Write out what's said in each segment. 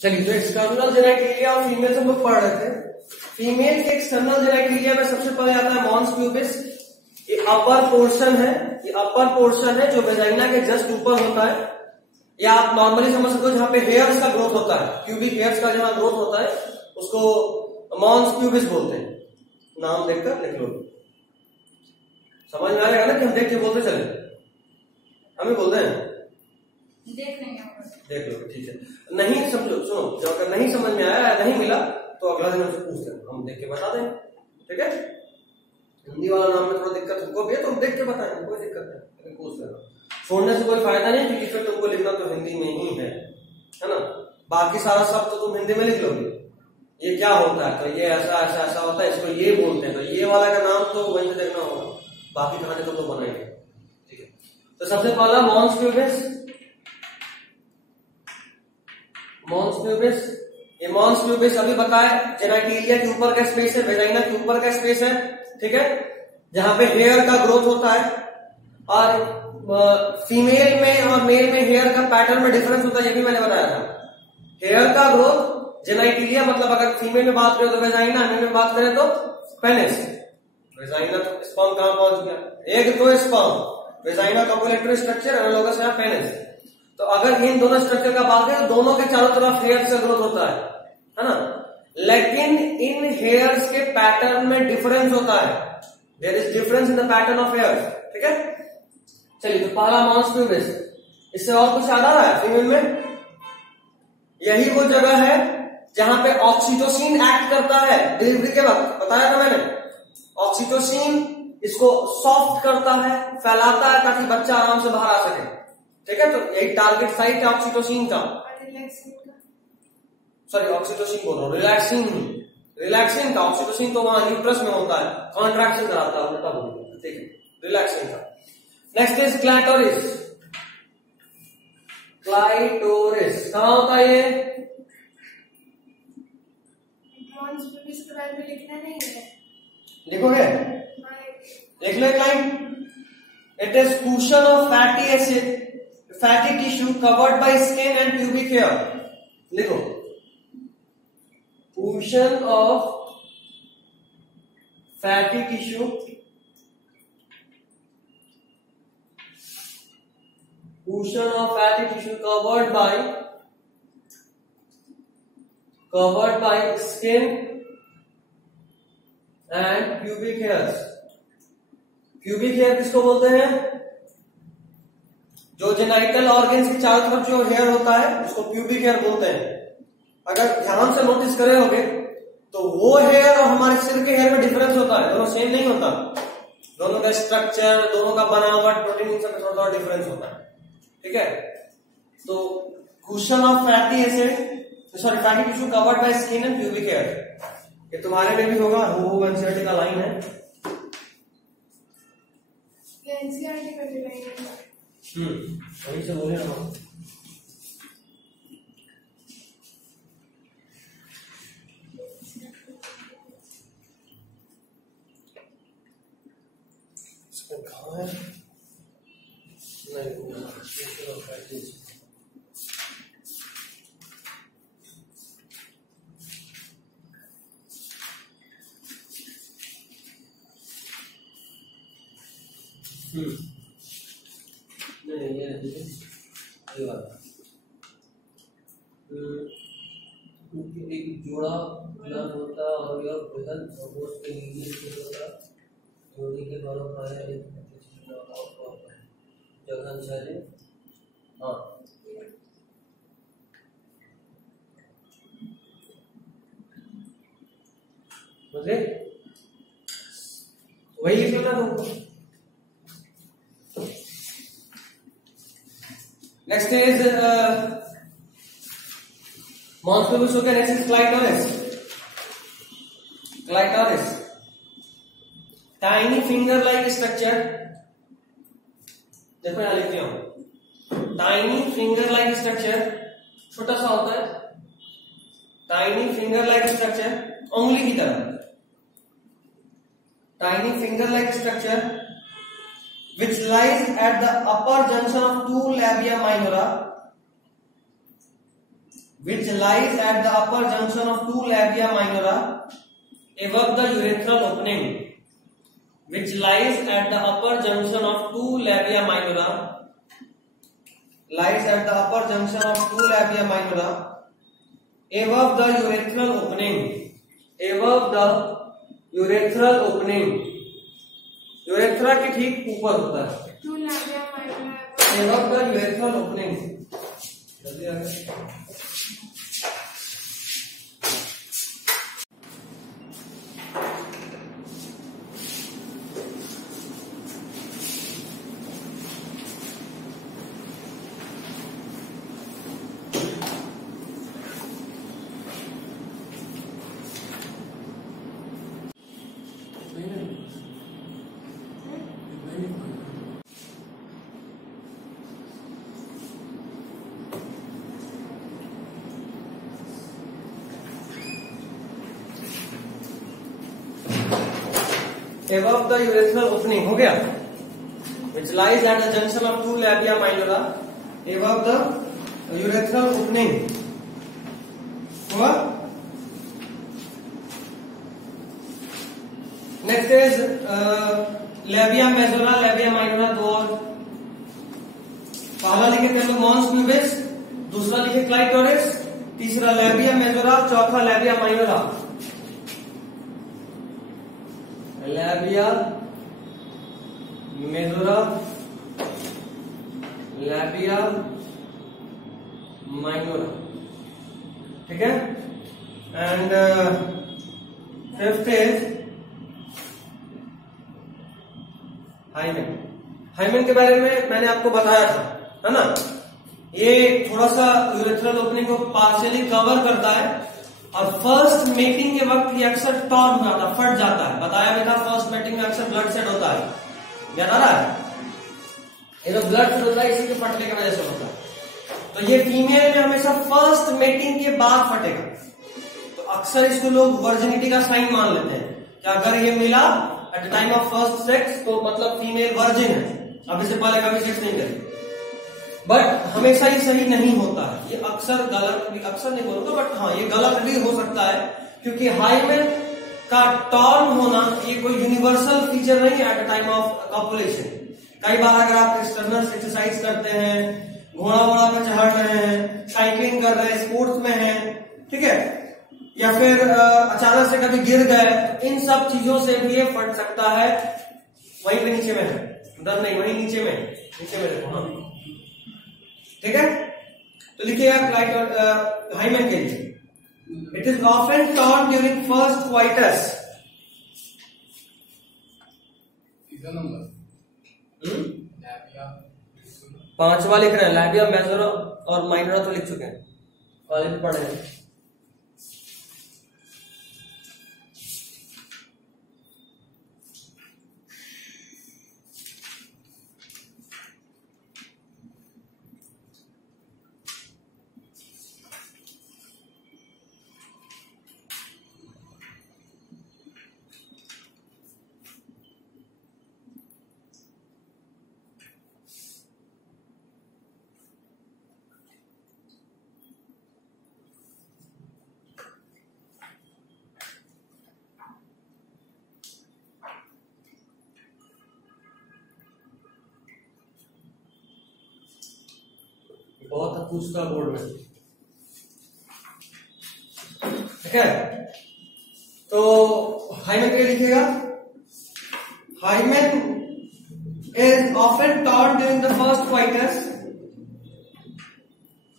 चलिए, तो external genitalia और फीमेल से हम लोग पढ़ रहे थे। फीमेल के एक्सटर्नल जेनेटिलिया में सबसे पहले आता है मॉन्स प्यूबिस। ये अपर पोर्शन है, ये अपर पोर्शन है जो वेजाइना के जस्ट ऊपर होता है, या आप नॉर्मली समझ सकते हो जहां पे हेयर्स का ग्रोथ होता है, क्यूबिक हेयर्स का जहां ग्रोथ होता है उसको मॉन्स प्यूबिस बोलते हैं। नाम देखकर लिख लो, समझ में आ जाएगा ना कि हम देख के बोलते चले, हमें बोलते हैं देख लो, ठीक है। नहीं समझो, सुनो, जब अगर नहीं समझ में आया या नहीं मिला तो अगला दिन हमसे पूछ लेना, हम देख के बता दें, ठीक है। हिंदी वाला नाम में थोड़ा दिक्कत तुमको भी है तो हम देख के बताएंगे, कोई दिक्कत नहीं, लेकिन पूछ लेना। छोड़ने से कोई फायदा नहीं, क्योंकि फिर तुमको लिखना तो हिंदी में ही है ना। बाकी सारा शब्द तो तुम हिंदी में लिख लोगे, ये क्या होता है तो ये ऐसा ऐसा ऐसा होता है, इसको ये बोलते हैं, तो ये वाला का नाम तो वहीं से देखना होगा, बाकी कहानी तो लोग बनाएंगे, ठीक है। तो सबसे पहला मॉन्स प्यूबिस। मॉन्स प्यूबिस, ये मॉन्स प्यूबिस अभी बताए जेनेटिलिया के ऊपर का स्पेस है, वेजाइना के ऊपर का स्पेस है, ठीक है, जहां पे हेयर का ग्रोथ होता है। और फीमेल में और मेल में हेयर का पैटर्न में डिफरेंस होता है, ये भी मैंने बताया था। हेयर का ग्रोथ जेनेटिलिया, मतलब अगर फीमेल में बात करें तो वेजाइना, मेल में बात करें तो पेनिस। वेजाइना तो स्पर्म कहां पहुंच गया, एक तो sperm, vagina copulatory structure, analogous है पेनिस। तो अगर इन दोनों स्ट्रक्चर का बात करें तो दोनों के चारों तरफ हेयर्स का ग्रोथ होता है ना, लेकिन इन हेयर्स के पैटर्न में डिफरेंस होता है, there is difference in the pattern of hairs, ठीक है। चलिए, तो पहला मॉन्स प्यूबिस। इससे और कुछ याद आ रहा है फीमेल में? यही वो जगह है जहां पे ऑक्सीटोसिन एक्ट करता है डिलीवरी के वक्त, बताया था मैंने। ऑक्सीटोसिन इसको सॉफ्ट करता है, फैलाता है ताकि बच्चा आराम से बाहर आ सके, ठीक है। तो यही टारगेट साइट है ऑक्सीटोसिन का, सॉरी ऑक्सीटोसिन बोल रहा हूं, रिलैक्सिन का। ऑक्सीटोसिन तो वहां यूट्रस में होता है, कॉन्ट्रैक्शन कराता है, उल्टा बोल, ठीक है, रिलैक्सिन का। Next is क्लैटोरिस। क्लाइटोरिस कहां होता है ये? लिखोगे? लिख ले line. It is cushion of fatty acid, fatty tissue covered by skin and pubic hair. लिखो, cushion of fatty tissue, cushion of fatty tissue covered by skin and pubic hairs। pubic hair किसको बोलते हैं? जो genital organs के चारों तरफ जो hair होता है उसको प्यूबिक हेयर बोलते हैं। अगर ध्यान से नोटिस करे होगे तो वो हेयर और हमारे सिर के हेयर में डिफरेंस होता है, दोनों सेम नहीं होता, दोनों का स्ट्रक्चर, दोनों का बनावट, प्रोटीन, इन सब थोड़ा डिफरेंस होता है, ठीक है। तो cushion of fatty acid, sorry fatty tissue covered by skin and pubic hair, ये तुम्हारे में भी होगा, वो एनसीईआरटी का लाइन है। एनसीईआरटी का लाइन है, वही से बोले ना। इसको कहां है? नहीं, ये वाला एक जोड़ा ग्लैंड होता और यह बृहद होस्ट के नीचे होता, जोड़ी के बालों का एक जगह चले। हाँ, मुझे वही लिखना था तुमको। नेक्स्ट इज मॉन्स प्यूबिस हो गया। Next is clitoris. Clitoris tiny finger like structure, देखो यहां लिख दिया हूं, टाइनी फिंगर लाइक स्ट्रक्चर, छोटा सा होता है, टाइनी फिंगर लाइक स्ट्रक्चर, उंगली की तरह, tiny finger like structure which lies at the upper junction of two labia minora which lies at the upper junction of two labia minora above the urethral opening, which lies at the upper junction of two labia minora, lies at the upper junction of two labia minora above the urethral opening, above the urethral opening, urethra के ठीक ऊपर होता है, above the urethral opening. जल्दी आगे. Above the urethral opening हो गया, which lies at the junction of two labia minora above the urethral opening हुआ. Next is labia majora, labia minora. दो और पहला लिखे थे लोग mons pubis, दूसरा लिखे क्लाइटोरिस, तीसरा labia majora, चौथा labia minora. labia majora, labia minora, ठीक है. And fifth is hymen. Hymen के बारे में मैंने आपको बताया था, है ना. ये थोड़ा सा यूरेथ्रल ओपनिंग को पार्शियली कवर करता है और फर्स्ट मेटिंग के वक्त ये अक्सर टॉर्न हो जाता है, फट जाता है. बताया भी था फर्स्ट मेटिंग में अक्सर ब्लड सेट होता है, याद आ रहा है. ये जो ब्लड सेट होता है इसी के फटने की वजह से होता है. तो ये फीमेल में हमेशा फर्स्ट मेटिंग के बाद फटेगा. तो अक्सर इसको लोग वर्जिनिटी का साइन मान लेते हैं कि अगर ये मिला at the time of first sex तो मतलब फीमेल वर्जिन है, अब इससे पहले कभी सेक्स नहीं करेगी. बट हमेशा ये सही नहीं होता है, ये अक्सर गलत भी, अक्सर नहीं बोलूंगा बट हाँ ये गलत भी हो सकता है, क्योंकि हाइमेन का टॉर्न होना ये कोई यूनिवर्सल फीचर नहीं है at the time of copulation. कई बार अगर आप एक्सटर्नल एक्सरसाइज करते हैं, घोड़ा वोड़ा पे चढ़ रहे हैं, साइकिलिंग कर रहे हैं, स्पोर्ट्स में हैं, ठीक है, या फिर अचानक से कभी गिर गए, इन सब चीजों से भी ये फट सकता है. वहीं पे नीचे में है, उधर नहीं, वहीं नीचे में देखो. हाँ ठीक है. तो लिखिएगा हाइमेन के लिए, it is often torn during first coitus. पांचवा लिख रहे हैं, लैबिया मेजोरा और माइनोरा तो लिख चुके हैं, वाले भी पढ़े हैं. बहुत पूछता बोर्ड में, ठीक है. तो हाइमेन के लिखिएगा, hymen is often torn during the first coitus.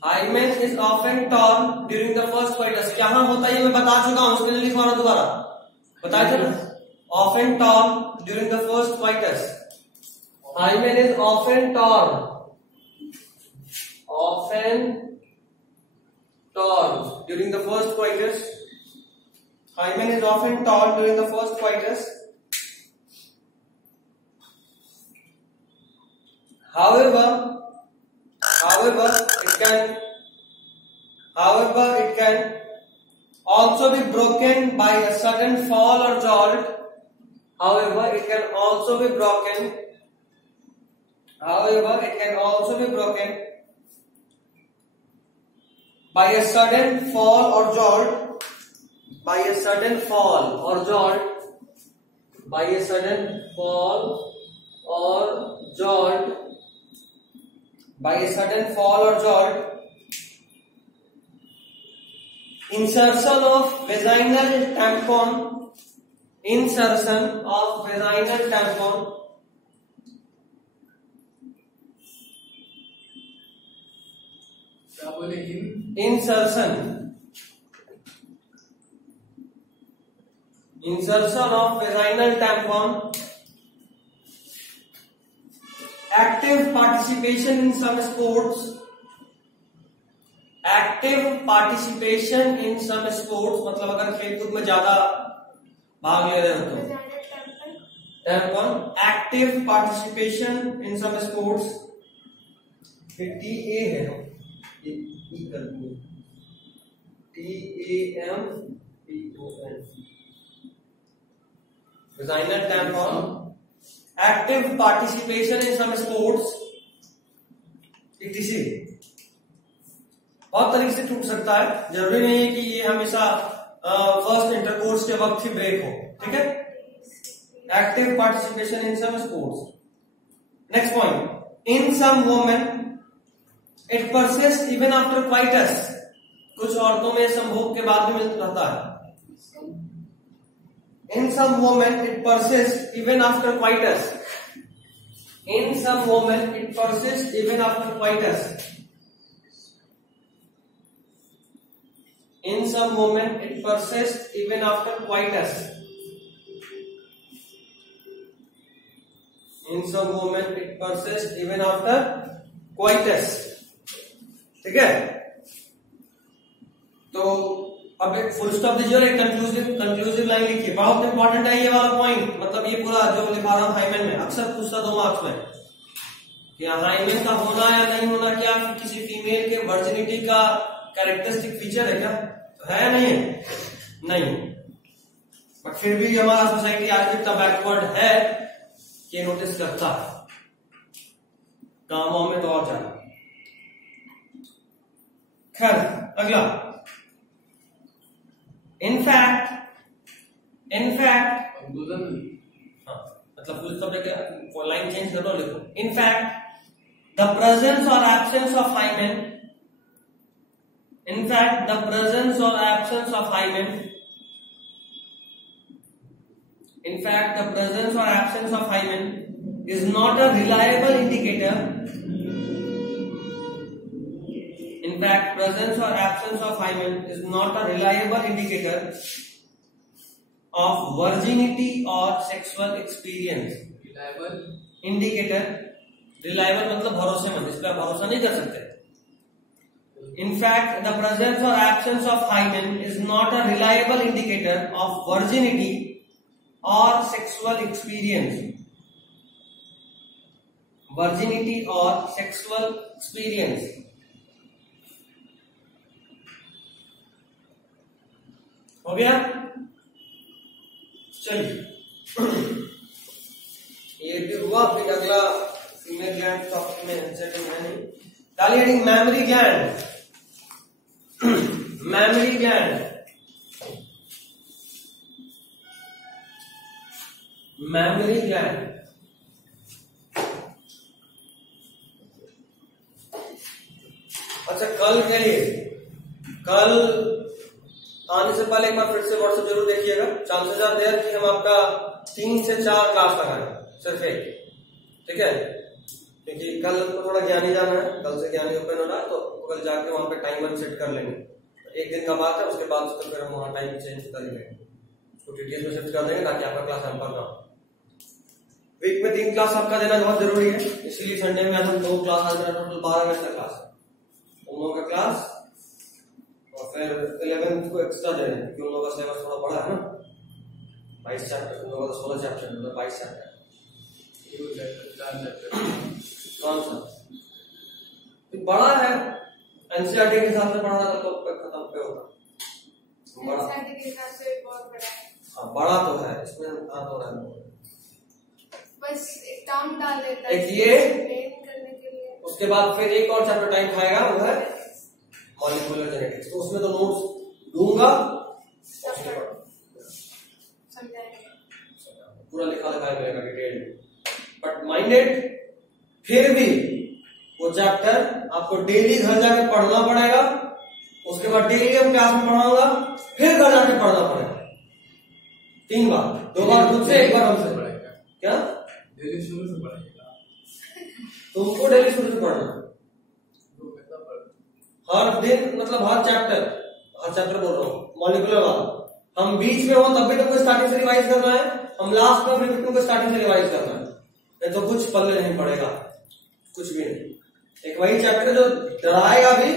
Hymen is often torn during the first coitus. कहां होता है ये मैं बता चुका हूं, उसके लिए लिखवा रहा हूं दोबारा, बताया था ना. Often torn during the first coitus. Hymen is often torn during the first coitus. Hymen is often torn during the first coitus. However, it can also be broken by a sudden fall or jolt. However, it can also be broken by a sudden fall or jolt, by a sudden fall or jolt, by a sudden fall or jolt, by a sudden fall or jolt, insertion of vaginal tampon, insertion of vaginal tampon, क्या बोले? insertion of vaginal tampon, active participation in some sports, active participation in some sports मतलब अगर खेलकूद में ज्यादा भाग ले रहे हो तो tampon, active participation in some sports, TA है TAMPON, vaginal tampon, active participation in some sports, etc. बहुत तरीके से टूट सकता है, जरूरी नहीं है कि ये हमेशा फर्स्ट इंटरकोर्स के वक्त ही ब्रेक हो, ठीक है। Active participation in some sports. Next point, in some women it persist even after coitus, कुछ औरतों में संभोग के बाद भी मिलता रहता है। In some women it persist even after coitus, in some women it persist even after coitus, in some women it persists even after coitus, in some women it persists even after coitus, ठीक है। तो अब एक full stop दीजिए और एक conclusive line लिखिए। बहुत इंपॉर्टेंट है ये वाला पॉइंट, मतलब ये पूरा जो लिखा रहा हूं हाइमेन में, अक्सर पूछता 2 मार्क्स में कि हाइमेन का होना या नहीं होना क्या किसी फीमेल के वर्जिनिटी का कैरेक्टरिस्टिक फीचर है क्या? तो है नहीं है? नहीं, बट फिर भी हमारा सोसाइटी आज भी इतना बैकवर्ड है कि नोटिस करता है, कामों में तो और ज्यादा। खैर अगला, इनफैक्ट मतलब फुल स्टॉप लाइन चेंज कर लो, लिखो इनफैक्ट द प्रेजेंस और absence of hymen, in fact the presence or absence of hymen, in fact the presence or absence of hymen is not a reliable indicator, in fact presence or absence of hymen is not a reliable indicator of virginity or sexual experience. Reliable indicator, reliable मतलब भरोसेमंद, इस पर भरोसा नहीं कर सकते। In fact, the presence or absence of hymen is not a reliable indicator of virginity or sexual experience. Virginity or sexual experience. हो गया? चलिए ये भी हुआ। फिर अगला फीमेल ग्लैंड टॉपिक में सेटिंग है नहीं, डालिए heading mammary gland. Mammary gland, mammary gland अच्छा, कल के लिए, कल आने से पहले एक बार फिर से व्हाट्सएप जरूर देखिएगा। चांसेस आर देयर कि हम आपका 3 से 4 क्लास लगाएं, सिर्फ एक, ठीक है, क्योंकि कल तो थोड़ा ज्ञानी जाना है, कल से ज्ञानी ओपन हो रहा है, तो कल जाके वहां पे टाइमर सेट कर लेंगे। एक दिन का बात है, उसके बाद उसको फिर हम वहां टाइम चेंज कर लेंगे, उसको टीटीएस में शिफ्ट कर देंगे ताकि आपका क्लास हैम्पर ना हो। वीक में 3 क्लास आपका देना बहुत जरूरी है, इसलिए संडे में हम 2 क्लास आज टोटल 12 बजे तक क्लास, उन लोगों का क्लास, और फिर 11th को एक्स्ट्रा दे देंगे क्योंकि उन लोगों का सिलेबस थोड़ा बड़ा है ना, 22 चैप्टर, उन लोगों का 16 चैप्टर, मतलब 22 चैप्टर। कौन सा बड़ा है? एनसीईआरटी के हिसाब से पढ़ा था तो खत्म पे होगा, एनसीईआरटी के हिसाब से बहुत बड़ा है। हाँ बड़ा तो है, इसमें कहाँ हो रहा है, बस एक टर्म डाल देता है एक ये करने के लिए, उसके बाद फिर एक और चैप्टर टाइम खाएगा, वो है मॉलिक्यूलर जेनेटिक्स, तो उसमें तो नोट्स दूंगा, पूरा लिखा दिखाया मिलेगा डिटेल। बट माइंडेड, फिर भी वो चैप्टर आपको डेली घर जाके पढ़ना पड़ेगा, उसके बाद डेली हम क्लास में पढ़ाऊंगा, फिर घर जाके पढ़ना पड़ेगा 3 बार, 2 बार खुद से, 1 बार हमसे। क्या डेली शुरू से पढ़ेगा? तुमको डेली शुरू से पढ़ना हर दिन, मतलब हर चैप्टर बोल रहा हूँ मॉलिक्यूलर वाला। हम बीच में हो तब भी तुमको स्टार्टिंग से रिवाइज करना है, हम लास्ट में फिर तुमको स्टार्टिंग से रिवाइज करना है, नहीं तो कुछ पल्ले नहीं पड़ेगा, कुछ भी नहीं। एक वही चैप्टर जो डराएगा भी,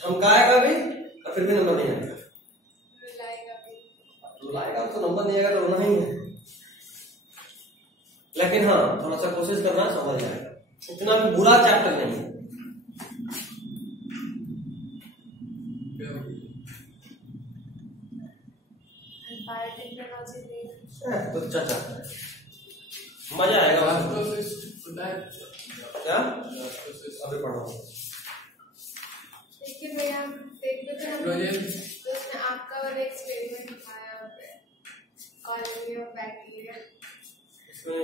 धमकाएगा भी, और फिर भी नंबर नहीं आएगा। रुलाएगा तो नंबर नहीं आएगा, तो रोना ही है। लेकिन हाँ, थोड़ा सा कोशिश करना, समझ जाएगा। इतना भी बुरा चैप्टर नहीं है। तो अच्छा मजा आएगा। क्या अभी पढ़ो? देखिए भैया, देखते थे हम तो उसने आपका वाला एक्सपेरिमेंट दिखाया कॉलोनी ऑफ बैक्टीरिया। इसमें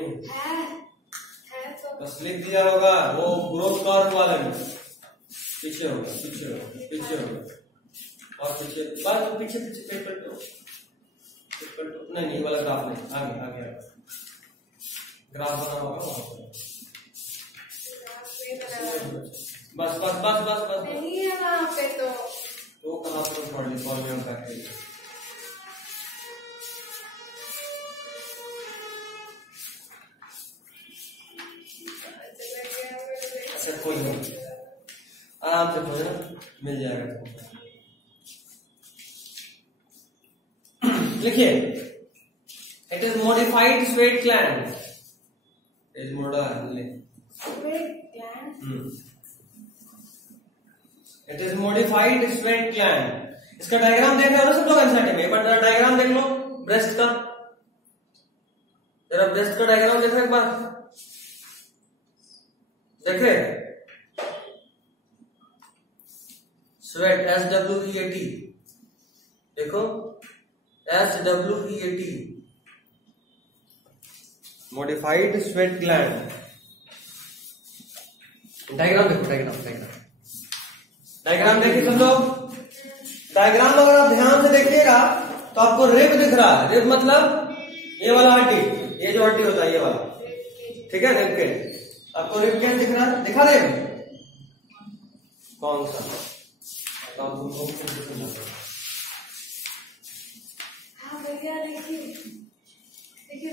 है तो बस लिख दिया होगा, वो ग्रोथ कर्व वाले में पीछे होगा, पीछे होगा, पीछे होगा, और पीछे बात, पीछे पेपर नहीं, वाला ग्राफ नहीं, आगे आगे ग्राफ बना होगा बस बस बस बस बस नहीं है वहाँ पे। तो कहाँ पर पढ़ ली कॉलोनी ऑफ बैक्टीरिया? अच्छा कोई नहीं, आराम से खोजना, मिल जाएगा तुमको। लिखिए, it is modified sweat gland, is it is modified sweat gland. इसका डायग्राम देख रहे हो ना सब लोग एनसीईआरटी में? बट डायग्राम देख लो ब्रेस्ट का, जरा ब्रेस्ट का डायग्राम देखो एक बार, देखे? स्वेट, SWEAT, देखो SWEAT, modified sweat gland. Diagram देखो, डायग्राम देखिए सब लोग। डायग्राम अगर आप ध्यान से देखिएगा तो आपको रिब दिख रहा है। रिब मतलब ये वाला हड्डी, ये जो हड्डी होता है ये वाला, ठीक है? रिब के आपको रिब केज दिख रहा है, दिखा दे कौन सा? हाँ भैया देखिए, देखिए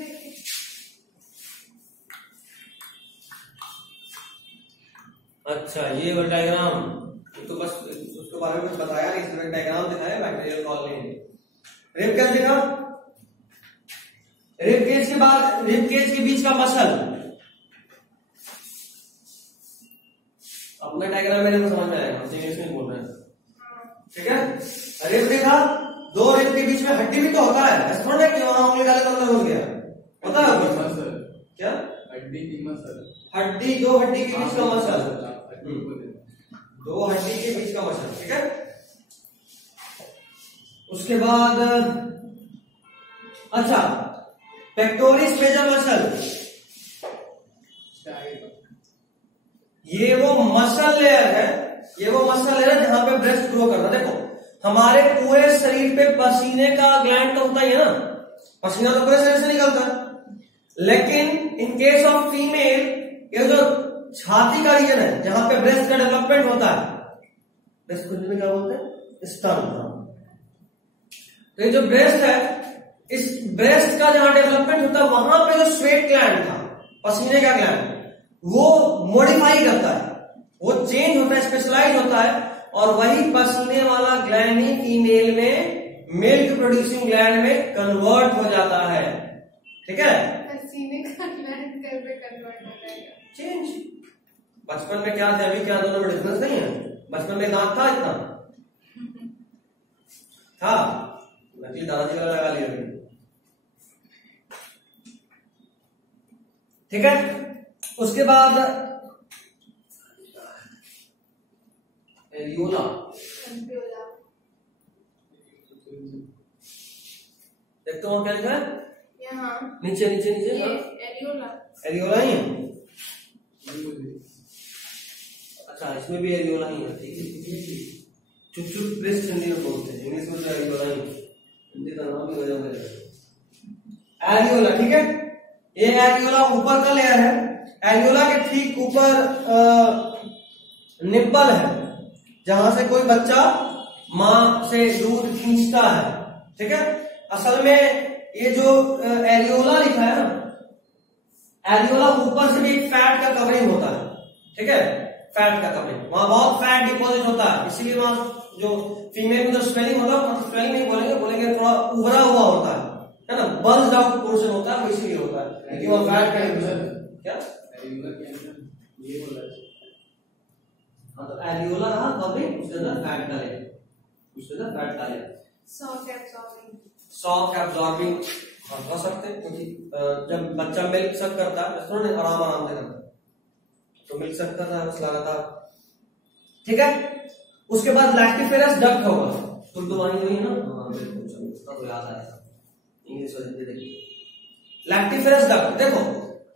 अच्छा ये वो डायग्राम, तो बस उसके बारे में कुछ बताया नहीं, इसमें डायग्राम दिखाया बैक्टीरियल कॉलोनी। रिब केज दिखा? रिब केज के बाद रिब केज के बीच का मसल, अपना डायग्राम मेरे को समझ में आएगा, इंग्लिश में बोल रहे हैं, ठीक है? रिब देखा, 2 रिब के बीच में हड्डी भी तो होता है, ऐसा थोड़ा कि वहां उंगली डाले तो अंदर हो गया, होता है मसल। क्या हड्डी की मसल? हड्डी, 2 हड्डी के बीच का मसल, 2 हड्डी के बीच का मसल, ठीक है? उसके बाद अच्छा, पेक्टोरिस मेजर मसल, ये वो मसल लेयर है, ये वो मसल लेयर है जहां पे ब्रेस्ट ग्रो करता है। देखो हमारे पूरे शरीर पे पसीने का ग्लैंड तो होता ही है ना, पसीना तो पूरे शरीर से निकलता है, लेकिन इन केस ऑफ फीमेल ये जो छाती का रीजन है जहां पे ब्रेस्ट का डेवलपमेंट होता है, ब्रेस्ट को क्या बोलते हैं? स्तन। तो ये जो ब्रेस्ट है, इस ब्रेस्ट का जहां डेवलपमेंट होता है वहां पे जो स्वेट ग्लैंड था, पसीने का ग्लैंड, वो मॉडिफाई करता है, वो चेंज होता है, स्पेशलाइज होता है, और वही पसीने वाला ग्लैंड ही फीमेल में मिल्क प्रोड्यूसिंग ग्लैंड में कन्वर्ट हो जाता है, ठीक है? पसीने का ग्लैंड कैसे कन्वर्ट हो जाएगा? चेंज। बचपन में क्या थे, अभी क्या, दोनों में डिफरेंस नहीं है। बचपन में दांत था, इतना था, नकली दादाजी वाला लगा लिया, ठीक है? उसके बाद एरियोला, एम्प्यूला। देखते हो क्या लिखा है यहाँ नीचे नीचे नीचे? ये एरियोला। एरियोला ही है। अच्छा इसमें भी एरियोला ही है। ठीक है, चुप चुप ब्रेस्ट हिंदी में बोलते हैं, इंग्लिश में एरियोला ही, हिंदी का नाम भी वजह है एरियोला। ठीक है, ये एरियोला ऊपर का लेयर है। एरियोला के ठीक ऊपर निप्पल है, जहां से कोई बच्चा मां से दूध खींचता है। ठीक है, असल में ये जो एरियोला लिखा है ना, एरियोला ऊपर से भी एक फैट का कवरिंग होता है। ठीक है, फैट का कवरिंग, वहां बहुत फैट डिपॉजिट होता है, इसीलिए वहां जो फीमेल में जो स्वेलिंग होता है, स्वेलिंग नहीं बोलेंगे, बोलेंगे थोड़ा उभरा हुआ होता है ना, बल्ज आउट पोर्शन होता है, वो इसीलिए होता है क्योंकि वहां फैट का क्या ये बोला। हाँ, तो एरियोला रहा कवरिंग, उसके अंदर फैट का लेयर, उसके अंदर फैट का लेयर। सॉफ्ट एब्जॉर्बिंग कह सकते हैं, क्योंकि जब बच्चा मिल्क सक करता है तो नहीं आराम आराम से करता है, तो मिल्क सक कर रहा है बस लगातार। ठीक है, उसके बाद लैक्टिफेरस डक्ट होगा। तुम वाणी हुई ना, बिल्कुल तो याद आएगा इंग्लिश में। देखिए लैक्टिफेरस डक्ट, देखो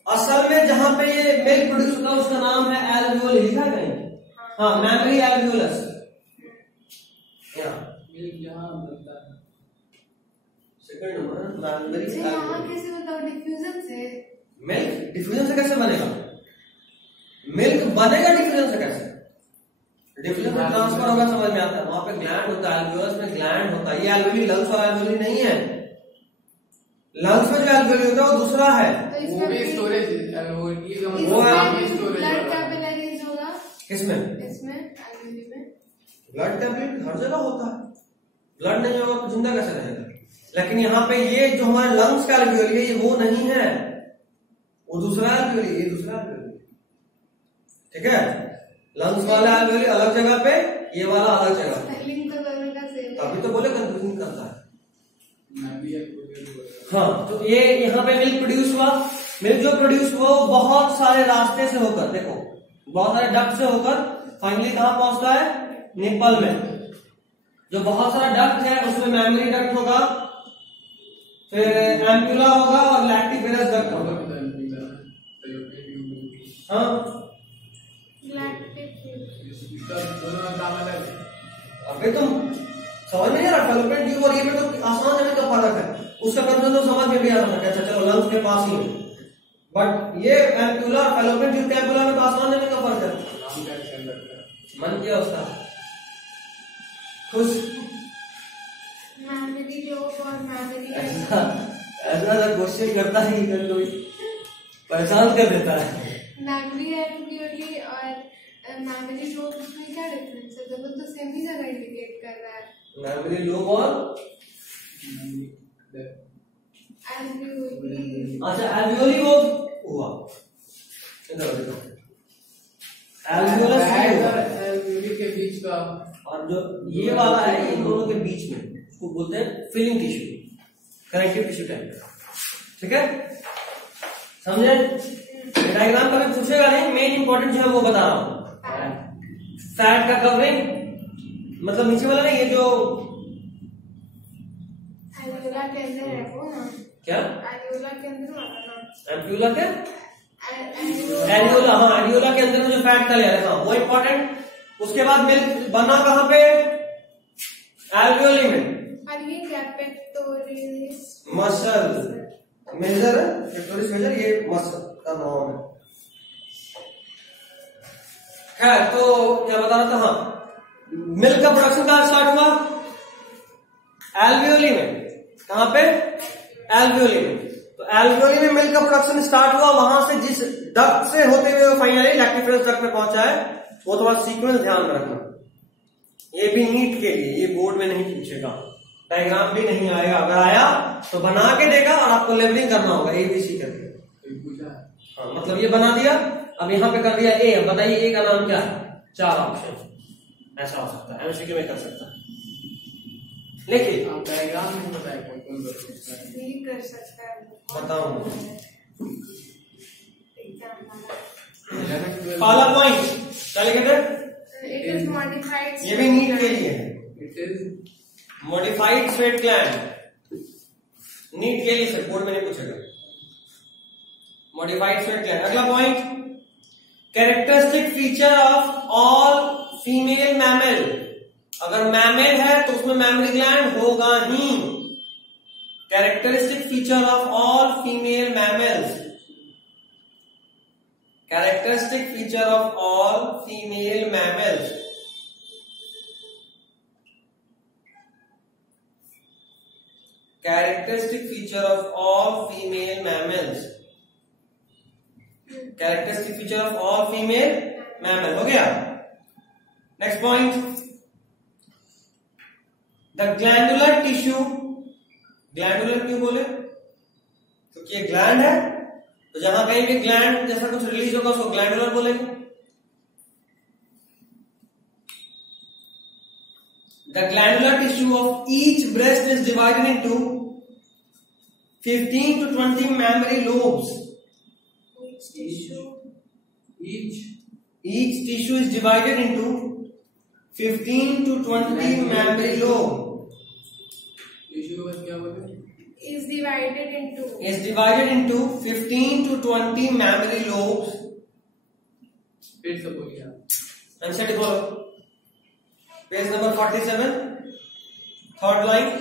असल में जहां पे ये मिल्क प्रोड्यूस होता है उसका नाम है एल्वियोल, लिखा है कहीं? हाँ, मैमरी एल्वियोलस। मिल्क जहाँ बनता है सेकंड नंबर मैमरी यहाँ कैसे बताओ? डिफ्यूजन से। मिल्क डिफ्यूजन से कैसे बनेगा? मिल्क बनेगा डिफ्यूजन से कैसे? डिफ्यूजन में ट्रांसफर होगा, समझ में आता है। वहां पे ग्लैंड होता है, एल्वियोलस में ग्लैंड होता है। ये एल्वियोली लंग्स वाला एल्वियोली नहीं है। लंग्स में जो एल्वियोली होता है वो दूसरा है, वो भी स्टोरेज है, वो ब्लड कैपिलरीज होगा किसमें? इसमें एल्वियोली में। ब्लड टैबलेट हर जगह होता है, ब्लड नहीं होगा तो जिंदा कैसे रहेगा? लेकिन यहाँ पे ये जो हमारे लंग्स का एल्वियोली है ये वो नहीं है, वो दूसरा एल्वियोली, ये दूसरा एल्वियोली। ठीक है, लंग्स वाला एल्वियोली अलग जगह पे, ये वाला अलग जगह पे। स्पेलिंग तो दोनों का सेम है। अभी तो बोले कंफ्यूजन करता है। है। हाँ, तो ये यहाँ पे मिल्क प्रोड्यूस हुआ। मिल्क जो प्रोड्यूस हुआ वो बहुत सारे रास्ते से होकर, देखो बहुत सारे डक्ट से होकर फाइनली कहां पहुंचता है? निप्पल में। जो बहुत सारा डक्ट है उसमें मेमोरी डक्ट होगा, फिर एम्प्यूला होगा और लैक्टिफेरस डक्ट होगा। हाँ, अबे तुम समझ में नहीं आ रहा? फेलोपियन ट्यूब और ये में तो आसान जाने का फर्क है, उसका कंफ्यूजन तो समझ में भी आ रहा है। अच्छा चलो लंग्स के पास ही है, बट ये एम्प्यूला और फेलोपियन ट्यूब के एम्प्यूला में तो आसान जाने का फर्क है। मन किया उसका खुश, मेमोरी लोब और मेमोरी ऐसा क्वेश्चन करता है कि कोई परेशान कर देता है। मेमोरी एल्वियोली और मेमोरी लोब में क्या डिफरेंस है? दोनों तो सेम ही जगह इंडिकेट कर रहा है। मेमोरी लोब और एल्वियोली। अच्छा एल्वियोली वो हुआ, इधर देखो एल्वियोलस एल्वियोली के बीच का, और जो ये वाला है इन दोनों के बीच में उसको बोलते हैं filling tissue, connective tissue type. ठीक है, समझे? डायग्राम कभी पूछेगा नहीं, मेन इंपॉर्टेंट जो है वो बता रहा हूं। फैट का कवरिंग मतलब नीचे वाला नहीं, ये जो एल्वियोला के अंदर है वो ना, क्या एल्वियोला के अंदर वाला ना, एम्प्यूला के एरियोला, हाँ एरियोला के अंदर में जो फैट का लेयर है, हाँ वो इंपॉर्टेंट। उसके बाद मिल्क बना कहां पे? एल्वियोली में। और ये क्या पेक्टोरियस मसल मेजर है, पेक्टोरियस मेजर, ये मसल का नाम है। खैर, तो क्या बता रहा था? हाँ, मिल्क का प्रोडक्शन कहां स्टार्ट हुआ? एल्वियोली में। कहां पे? एल्वियोली में। तो एल्वियोली में मिल्क का प्रोडक्शन स्टार्ट हुआ, वहां से जिस डक्ट से होते हुए फाइनली लैक्टिफेरस डक्ट में पहुंचा है, वो थोड़ा सीक्वेंस ध्यान में रखना। ये भी नीट के लिए, ये बोर्ड में नहीं पूछेगा, डायग्राम भी नहीं आएगा, अगर आया तो बना के देगा और आपको लेबलिंग करना होगा ABC करके। हाँ, मतलब ये बना दिया, अब यहाँ पे कर दिया ए, अब बताइए ए का नाम क्या है? 4 ऑप्शन, ऐसा हो सकता है, MCQ में कर सकता है। लेकिन आप डायग्राम नहीं बताए कौन भी कर सकता है। बताओ एग्जाम पहला पॉइंट क्या लिखे थे? It is modified. ये भी नीट के लिए है, It is modified sweat gland, NEET के लिए सर, बोर्ड में नहीं पूछेगा, मॉडिफाइड स्वेट ग्लैंड। अगला point, characteristic feature of all female mammal, अगर मैमल है तो उसमें मैमरी ग्लैंड होगा ही। Characteristic feature of all female mammals, characteristic feature of all female mammals, characteristic feature of all female mammals, characteristic feature of all female mammal, हो गया। Next point, the glandular tissue, glandular क्यों बोले, क्योंकि ये gland है, तो जहां कहीं भी ग्लैंड जैसा कुछ रिलीज होगा उसको ग्लैंडुलर बोलेंगे। The glandular tissue of each breast is divided into 15 to 20 mammary lobes. Each tissue. Each tissue is divided into 15 to 20 mammary lobe. Tissue का क्या बोले? Is divided into. Is divided into 15 to 20 mammary lobes. फिर से बोलिए आप। Answer is follow. Page number 47, third line.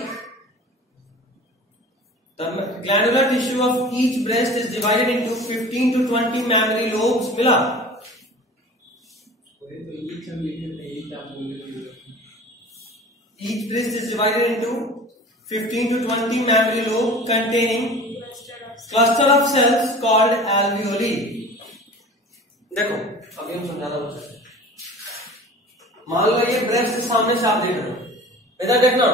The glandular tissue of each breast is divided into 15 to 20 mammary lobes. मिला? तो each हम लिखे थे, each आप बोले थे। Each breast is divided into 15 to 20 mammary lobe containing cluster of cells called alveoli. देखो अभी हम समझाना मुझे, मान लो ये ब्रेस्ट सामने से आप देख रहे हो, इधर देखना,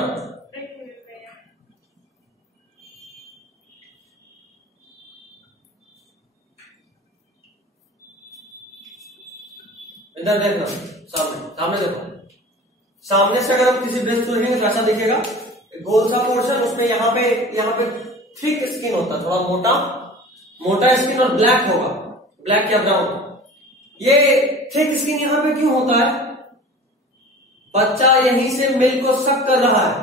इधर देखना, सामने सामने देखो, सामने से अगर हम किसी ब्रेस्ट को देखेंगे तो ऐसा दिखेगा, गोल सा पोर्शन, उसमें यहाँ पे थिक स्किन होता है, थोड़ा मोटा स्किन और ब्लैक होगा, ब्लैक या ब्राउन। ये थिक स्किन यहाँ पे क्यों होता है, बच्चा यहीं से मिल्क को सक कर रहा है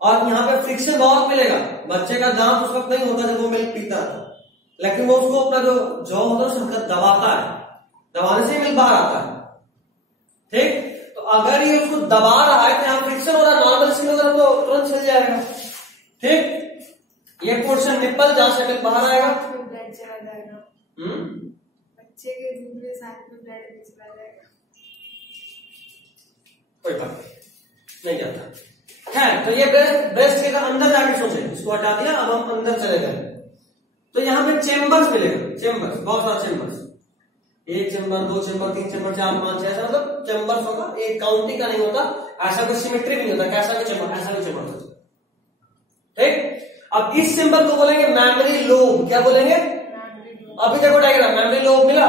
और यहाँ पे फ्रिक्शन बहुत मिलेगा, बच्चे का दांत उस वक्त नहीं होता जब वो मिल्क पीता है, लेकिन वो उसको अपना जो जॉ होता है उसको दबाता है, दबाने से मिल्क बाहर आता है, ठीक। तो अगर ये उसको दबा रहा है तो यहाँ फ्रिक्शन हो रहा है, नॉर्मल स्किन होगा तो तुरंत चल जाएगा, ठीक। ये पोर्शन निप्पल जहां से मिल्क बाहर आएगा, ब्लड चला जाएगा, बच्चे के दूध में साथ में ब्लड भी चला जाएगा, कोई बात नहीं जाता है। तो ये ब्रेस्ट के अंदर जाके सोचे, इसको हटा दिया, अब हम अंदर चले गए, तो यहाँ पे चेम्बर्स मिलेगा, चेम्बर्स, बहुत सारा चेम्बर्स, 1 चेम्बर 2 चेम्बर 3 चेम्बर 4 5 6, ऐसा मतलब चेम्बर्स होगा, एक काउंटिंग का नहीं होता, ऐसा कोई सिमेट्री नहीं होता, कैसा भी चेम्बर ऐसा भी चेम्बर होता, ठीक। अब इस चेम्बर को बोलेंगे मेमोरी लोब, क्या बोलेंगे, अभी देखो डायग्राम, मेमोरी लोब मिला,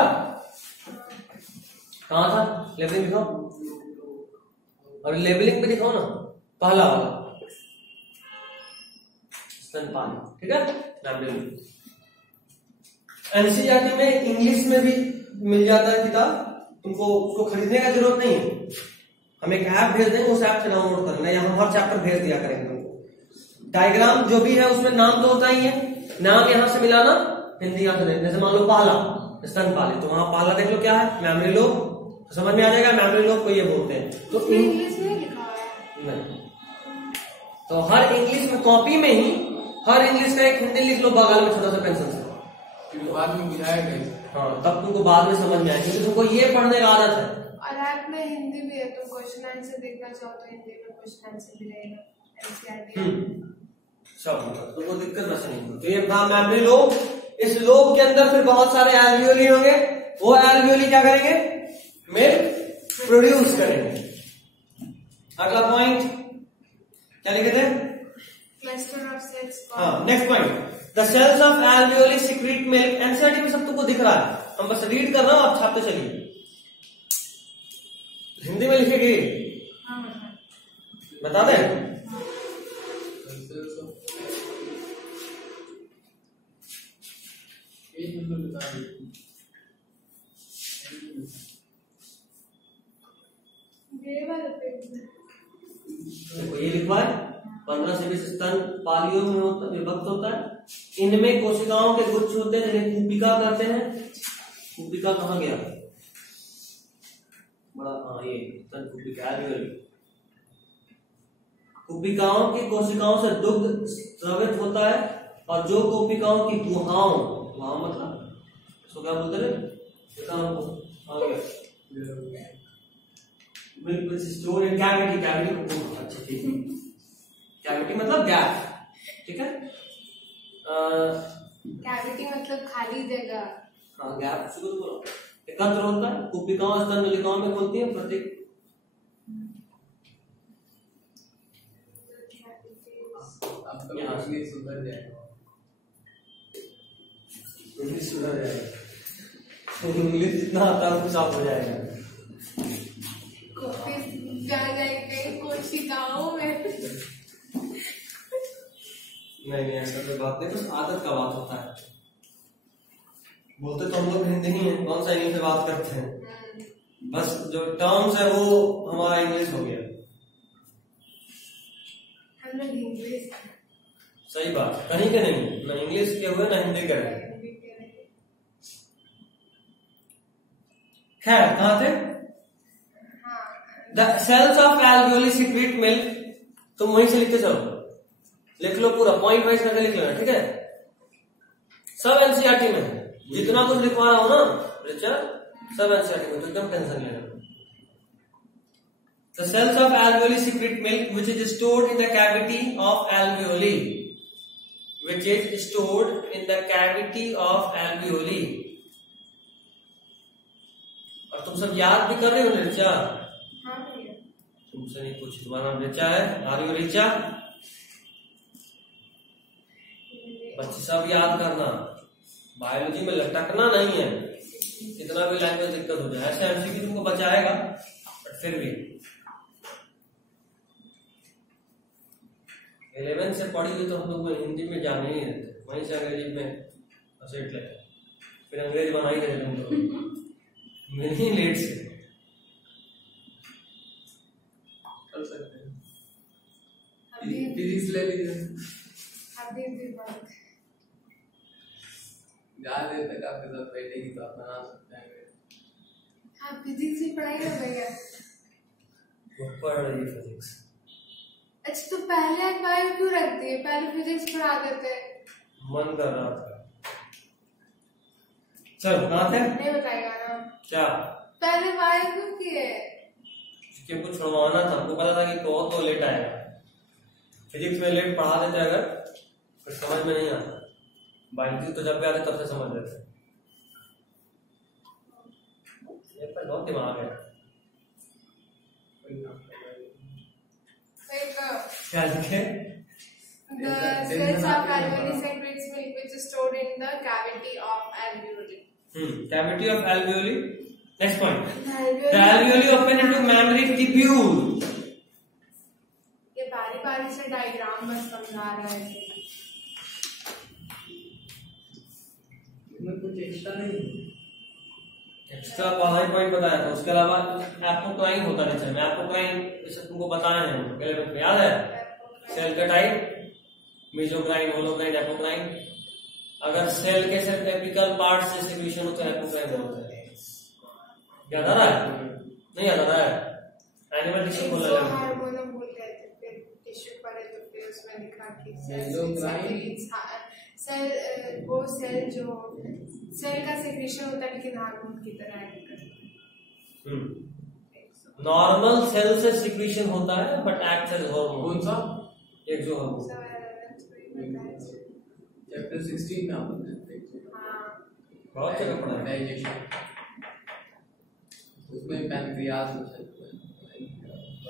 कहां था, लेबलिंग दिखाओ, और लेबलिंग पे दिखाओ ना, पहला वाला स्तनपान, ठीक है, मेमोरी लोब। एनसीईआरटी में इंग्लिश में भी मिल जाता है किताब, तुमको उसको खरीदने का जरूरत नहीं है, हम एक ऐप भेज देंगे, उस ऐप से डाउनलोड करना, या हम हर चैप्टर भेज दिया करेंगे तुमको। डायग्राम जो भी है उसमें नाम तो होता ही है, नाम यहां से मिलाना, हिंदी यहां से, जैसे मान लो पहला स्तनपाली, तो वहां पहला देख लो क्या है, मेमोरी लोब, तो समझ में आ जाएगा मेमोरी लोब को ये बोलते हैं। तो इंग्लिश में लिखा है नहीं, तो हर इंग्लिश में कॉपी में ही हर इंग्लिश का एक हिंदी लिख लो बगल में छोटा सा पेंसिल से, बाद में बुझाया गया, हाँ, तब तुमको बाद में समझ में आएगी, क्योंकि तुमको ये पढ़ने का आदत है। और ऐप में हिंदी भी है, तुम क्वेश्चन आंसर देखना चाहो तो हिंदी में क्वेश्चन आंसर भी रहेगा, एनसीईआरटी सब तुमको दिक्कत बस नहीं। तो ये मेमोरी लोब, इस लोब के अंदर फिर बहुत सारे एल्वियोली होंगे, वो एल्वियोली क्या करेंगे, मिल्क प्रोड्यूस करेंगे। अगला पॉइंट क्या लिखे थे, क्लस्टर ऑफ सेल्स, हाँ, next point, the cells of alveoli secrete milk. NCERT में सब तुमको दिख रहा है, हम बस रीड कर रहे हो, आप छापते चलिए, हिंदी में लिखेगी, बता दें, देखो ये लिखवा है 15 से 20 स्तन पालियों में विभक्त होता है। इनमें कोशिकाओं के गुच्छ होते हैं जिन्हें कूपिका कहते हैं। कूपिका कहाँ गया बड़ा, हाँ ये स्तन कूपिका alveoli। कूपिकाओं की कोशिकाओं से दुग्ध स्रवित होता है और जो कोशिकाओं की गुहाओं, गुहा मतलब इसको क्या बोलते हैं, कैविटी, कैविटी अच्छा ठीक है, कैविटी मतलब गैप, ठीक है। कैविटी मतलब खाली जगह। हाँ गैप शुरू करो, एकत्र होता है। कूपिकाओं स्तन नलिकाओं में होती है प्रत्येक। आपका इंग्लिश सुधर जाएगा, इंग्लिश सुधर जाएगा, इंग्लिश जितना आता है साफ हो जाएगा। कोशिकाओं में नहीं ऐसा कोई बात नहीं, बस आदत का बात होता है। बोलते तो हम लोग हिंदी ही हैं, कौन सा इंग्लिश में बात करते हैं, बस जो टर्म्स है वो हमारा इंग्लिश हो गया। हम लोग इंग्लिश, सही बात, कहीं के नहीं, ना इंग्लिश के हुए ना हिंदी के रहे। खैर कहाँ थे? The cells of alveoli secrete milk, तुम वहीं से लिखते चलो, लिख लो पूरा पॉइंट वाइज करके लिख लेना, ठीक है। सब एनसीईआरटी में है, जितना कुछ लिखवा रहा हो ना रिचर, सब एनसीईआरटी में, तो एकदम टेंशन लेना। The cells of alveoli secrete milk which is stored in the cavity of alveoli, which is stored in the cavity of alveoli। और तुम सब याद भी कर रहे हो रिचा? तुमसे नहीं पूछ, तुम्हारा नाम रिचा है, आर यू रिचा? बच्चे सब याद करना, बायोलॉजी में लटकना नहीं है, कितना भी लैंग्वेज दिक्कत हो जाए। ऐसे एमसीक्यू तुमको बचाएगा, बट फिर भी 11 से पढ़ी हुई तो हम लोग हिंदी में जाने ही रहते, वहीं से अंग्रेजी में घसीट लेते, फिर अंग्रेज बना ही रहते हम लोग नहीं लेट से कर सकते हैं। फिजिक्स ले लीजिए, अभी भी बात ज्यादा देर तक आपके साथ बैठेगी तो आप बना सकते हैं। हाँ फिजिक्स की पढ़ाई कर भैया, पढ़ रही है फिजिक्स। अच्छा तो पहले बायो क्यों रखती है, पहले फिजिक्स पढ़ा देते हैं। मन कर रहा था। चल कहाँ थे? नहीं बताएगा ना क्या पहले बायो क्यों किए? उसके कुछ छुड़वाना था, हमको पता था कि बहुत तो लेट आएगा। फिजिक्स में लेट पढ़ा देते अगर फिर समझ में नहीं आता, बायोलॉजी तो जब भी आते तब से समझ लेते। ये पर बहुत दिमाग है। क्या लिखे? The cells of alveoli secretes milk which is stored in the cavity of alveoli. Cavity of alveoli. Next point. The The alveoli open into mammary tubule. ये बारी से डायग्राम बस समझा रहा है। इसमें कुछ एक्स्ट्रा नहीं, एक्स्ट्रा पढ़ाई पॉइंट बताया था, उसके अलावा एपोक्राइन होता रहता है। मैं एपोक्राइन इसे तुमको बताए हैं, याद है? सेल का टाइप, मेसोक्राइन, होलोक्राइन, एपोक्राइन। अगर सेल के सिर्फ एपिकल पार्ट से सिक्रीशन होता है एपोक्राइन होता है। याद आ रहा है? नहीं याद आ रहा है? एनिमल टिश्यू बोला जाता है, हार्मोन बोल रहे थे, फिर टिश्यू पढ़े तो फिर उसमें लिखा कि सेल वो सेल जो सेल का सिक्रीशन होता है लेकिन हार्मोन की तरह एक्ट करता है। नॉर्मल सेल से सिक्रीशन होता है बट एक्ट एज हार्मोन। कौन सा? एक्सो हार्मोन। चैप्टर 16 में आप बहुत जगह पढ़ा है। डाइजेशन, उसमें पैनक्रियाज हो सकता है।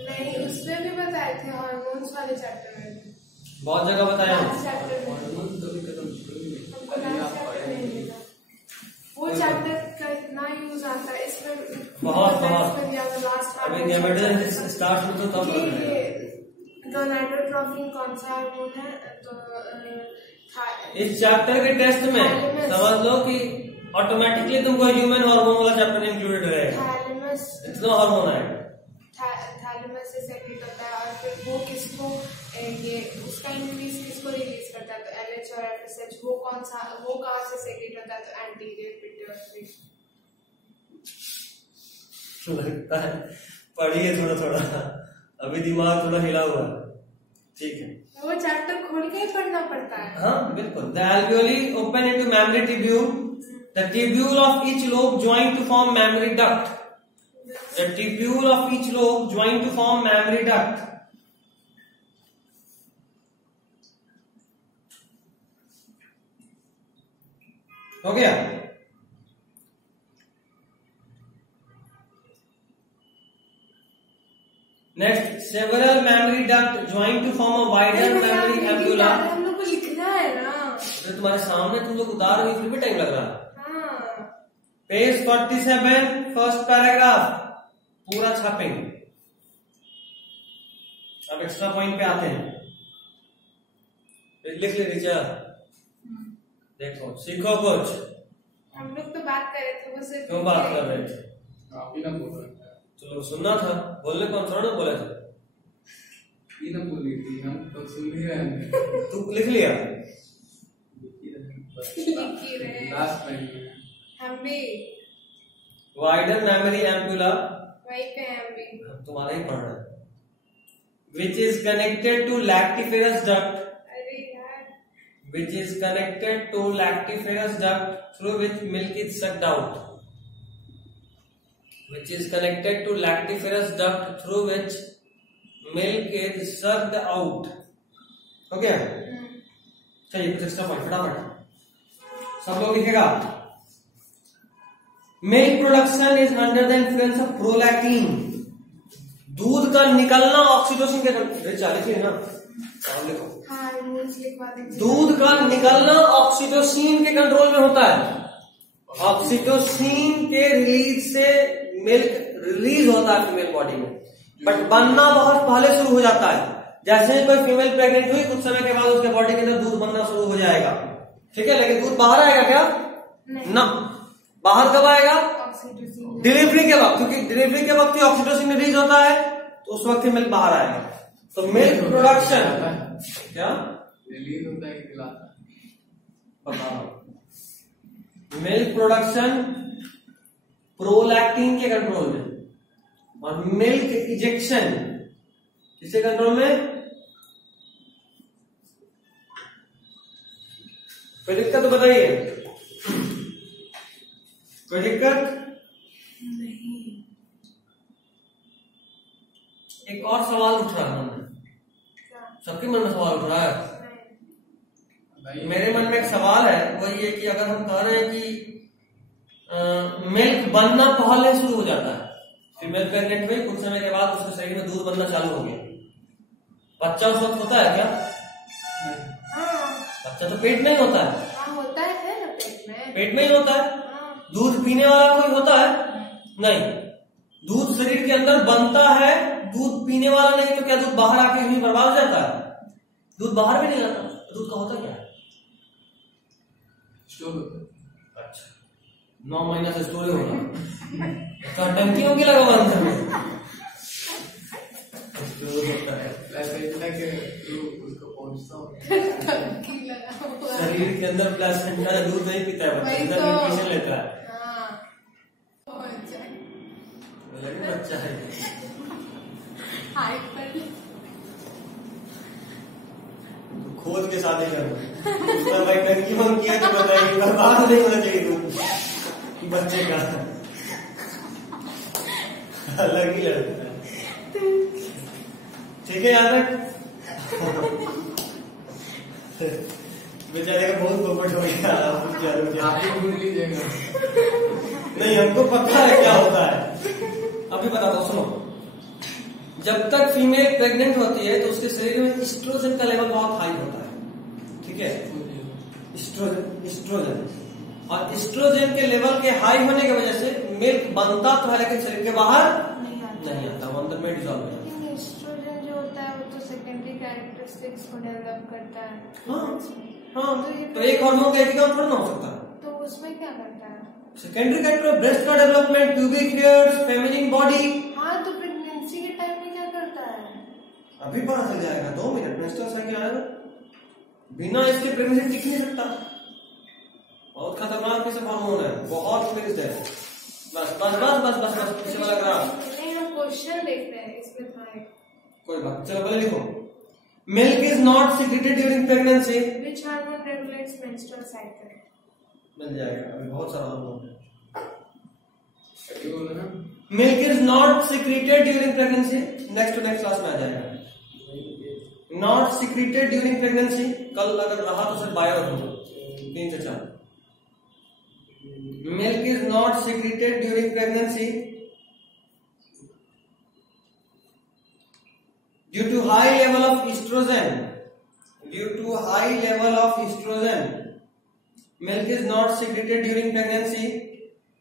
नहीं उसमें भी बताए थे, हार्मोन्स वाले चैप्टर में बहुत जगह बताया है। हार्मोन कभी खत्म वो चैप्टर का इतना यूज आता है इसमें, बहुत अभी गैमेटोजेनेसिस स्टार्ट में तो तब गोनाडोट्रोपिन कौन सा हार्मोन है, तो इस चैप्टर के टेस्ट में समझ लो कि ऑटोमेटिकली तुमको ह्यूमन हार्मोन वाला चैप्टर इंक्लूडेड रहेगा। थैलेमस, इतना हार्मोन है। थैलेमस से सेक्रेट होता है और फिर वो किसको ये उसका इंक्रीज किसको रिलीज करता है, तो LH और FSH वो कहाँ से सेक्रेट होता है, तो एंटीरियर पिट्यूटरी। लगता है पढ़िए थोड़ा थोड़ा, अभी दिमाग थोड़ा हिला हुआ है। ठीक है, वो चैप्टर खोल के ही पढ़ना पड़ता है। हाँ बिल्कुल। The alveoli open into mammary tubule, the tubule of each lobe join to form mammary duct, the tubule of each lobe join to form mammary duct. हो गया। Next, several mammary duct join to form a wider mammary ampulla. हम लोग को लिखना है ना, तो तुम्हारे सामने तुम लोग उतार रही फिर भी टाइम लग रहा है। हाँ। पेज 47 फर्स्ट पैराग्राफ पूरा छापेंगे। अब एक्स्ट्रा पॉइंट पे आते हैं, लिख ले टीचर। देखो सीखो कुछ। हम लोग तो बात कर रहे थे, वो सिर्फ क्यों बात कर रहे थे? आप ही ना बोल रहे थे। तो सुनना था, बोलने कौन थोड़ा बोले थे। ये ना बोली थी, हम तो सुन ही रहे हैं। तू लिख लिया? लिख ही रहे। लास्ट में हम भी वाइडर मेमोरी एम्पुला वही पे हैं, हम भी तुम्हारा ही पढ़ रहे हैं। Which is connected to lactiferous duct, अरे यार, which is connected to lactiferous duct through which milk is sucked out, which is connected to lactiferous duct through which milk is sucked out. Okay, चलिए कुछ extra point फटाफट सब लोग लिखेगा। Milk production is under the influence of prolactin, दूध का निकलना oxytocin के लिखिए ना, लिखो। हाँ, रूल्स लिखवा दीजिए। दूध का निकलना ऑक्सीटोसिन के कंट्रोल में होता है। ऑक्सीटोसिन के रिलीज से मिल्क रिलीज होता है फीमेल बॉडी में, बट बनना बहुत पहले शुरू हो जाता है। जैसे ही कोई फीमेल प्रेग्नेंट हुई कुछ समय के बाद उसके बॉडी के अंदर दूध बनना शुरू हो जाएगा, ठीक है। लेकिन दूध बाहर आएगा क्या? ना। बाहर कब आएगा? ऑक्सीटोसिन डिलीवरी के वक्त, क्योंकि डिलीवरी के वक्त ही ऑक्सीटोसिन रिलीज होता है, तो उस वक्त ही मिल्क बाहर आएगा। तो मिल्क प्रोडक्शन क्या रिलीज होता है कि खिलाता है? बताओ। मिल्क प्रोडक्शन प्रोलैक्टिन के कंट्रोल में, और मिल्क इजेक्शन किसके कंट्रोल में? कोई दिक्कत तो बताइए, कोई दिक्कत नहीं। एक और सवाल उठ रहा है मन में, सबके मन में सवाल उठ रहा है। मेरे मन में एक सवाल है, वो ये कि अगर हम कह रहे हैं कि मिल्क बनना पहले शुरू हो जाता है, फीमेल प्रेग्नेंट हुई कुछ समय के बाद उसके शरीर में दूध बनना चालू हो गया, बच्चा उस वक्त होता है क्या? हाँ, बच्चा तो पेट में ही होता है। हाँ होता है ना, पेट में। पेट में ही होता है। हाँ। दूध पीने वाला कोई होता है? नहीं। दूध शरीर के अंदर बनता है, दूध पीने वाला नहीं, तो क्या दूध बाहर आके यूं बर्बाद हो जाता है? दूध बाहर भी नहीं आता। दूध का होता क्या है? स्टोर होता है। अच्छा, 9 महीना से स्टोर हो रहा तो टंकी होगी लगा हुआ अंदर में। स्टोर होता है, प्लेसेंटा के थ्रू उसको पहुंचता हो। टंकी लगा हुआ है। शरीर के अंदर प्लेसेंटा दूध नहीं पीता है, वही अंदर तो। न्यूट्रिशन लेता है। हाँ, पहुंच जाए। लगे बच्चा है। हाइट पर खोज के शादी करना, भाई टंकी बंद किया तो बताइए, बर्बाद नहीं होना चाहिए दूध बच्चे का, अलग ही लड़का है। ठीक है, याद रख। बेचारे का बहुत पोपट हो गया। आप ही ढूंढ लीजिएगा। नहीं, हमको पता है क्या होता है, अभी बताता हूँ, सुनो। जब तक फीमेल प्रेग्नेंट होती है तो उसके शरीर में एस्ट्रोजन का लेवल बहुत हाई होता है, ठीक है। एस्ट्रोजन और एस्ट्रोजन के लेवल के हाई होने की वजह से मिल्क बनता तो है, लेकिन शरीर के बाहर नहीं आता, वो अंदर में डिसॉल्व हो जाता है। एस्ट्रोजन जो होता है वो तो सेकेंडरी कैरेक्टरिस्टिक्स को डेवलप करता है। हाँ, तो एक हार्मोन का एक ही काम थोड़ा ना हो सकता है। तो उसमें क्या करता है? सेकेंडरी कैरेक्टर ब्रेस्ट का development, pubic hairs, feminine body. हाँ, तो प्रेगनेंसी के टाइम में क्या करता अभी पता चल जाएगा, 2 मिनट मेंस्ट्रुअल साइकिल आएगा, बिना इसके प्रेगनेंसी टिक नहीं सकता। बहुत खतरनाक किस्म हार्मोन है, बहुत मिक्स्ड है। बस बस बस बस बस बस किसी को लग रहा नहीं, हम क्वेश्चन देखते हैं इसमें था एक। कोई बात, चलो पहले लिखो। Milk is not secreted during pregnancy. Which hormone regulates menstrual cycle? मिल जाएगा, अभी बहुत सारा हार्मोन है। सही बोला ना? Milk is not secreted during pregnancy, next to next class में आ जाएगा। नॉट सीक्रेटेड ड्यूरिंग प्रेगनेंसी, कल अगर रहा तो सिर्फ बायो रख दो, 3 से 4। Milk is not secreted during pregnancy due to high level of oestrogen. Due to high level of oestrogen, milk is not secreted during pregnancy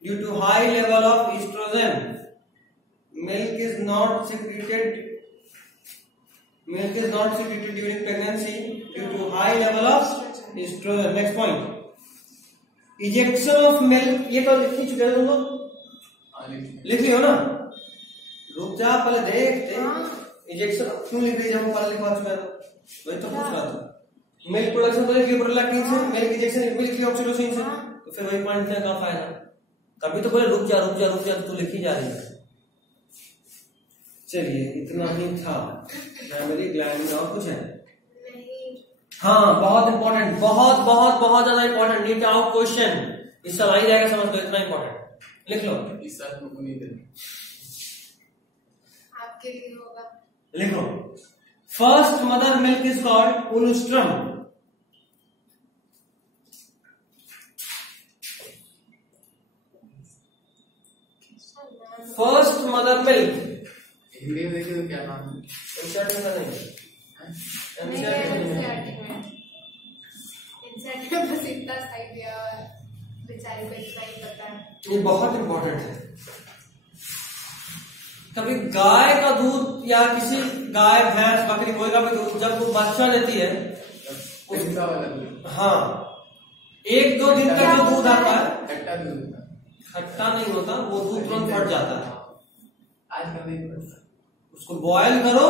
due to high level of estrogen. Milk is not secreted during pregnancy due to high level of estrogen. Next point, ejection of milk, ये तो लिख ही चुके हैं तुम लोग, लिख लियो ना, रुक जा पहले देख। इंजेक्शन क्यों लिख रही है जब पहले लिखवा चुका है तो वही तो पूछ रहा था। मिल्क प्रोडक्शन तो लिख लिया प्रोलैक्टिन से, मिल्क इंजेक्शन लिख लिया ऑक्सीटोसिन से, तो फिर वही पॉइंट का क्या फायदा। तभी तो बोले रुक जा रुक जा रुक जा, तो लिखी जा रही है। चलिए इतना ही था प्राइमरी ग्लैंड में, और कुछ है? हाँ बहुत इंपॉर्टेंट, बहुत बहुत बहुत ज्यादा इंपॉर्टेंट, नीट आउट क्वेश्चन, इस साल आ ही जाएगा, समझ लो इतना इंपॉर्टेंट, लिख लो। इस साल तुमको नहीं देना, आपके लिए होगा, लिखो। First mother milk is called colostrum. First mother milk Hindi में देखिए तो क्या नाम है? एनसीईआरटी में नहीं, एनसीईआरटी में बस इतना सही दिया और बेचारी को इतना ही पता है। ये बहुत इंपॉर्टेंट है। कभी गाय का दूध या किसी गाय भैंस बकरी कोई का भी दूध जब वो बच्चा लेती है उसका वाला दूध, हाँ 1-2 दिन तक जो दूध आता है खट्टा दूध होता है। खट्टा नहीं होता, वो दूध तुरंत फट जाता है। आज का नहीं फटता, उसको बॉयल करो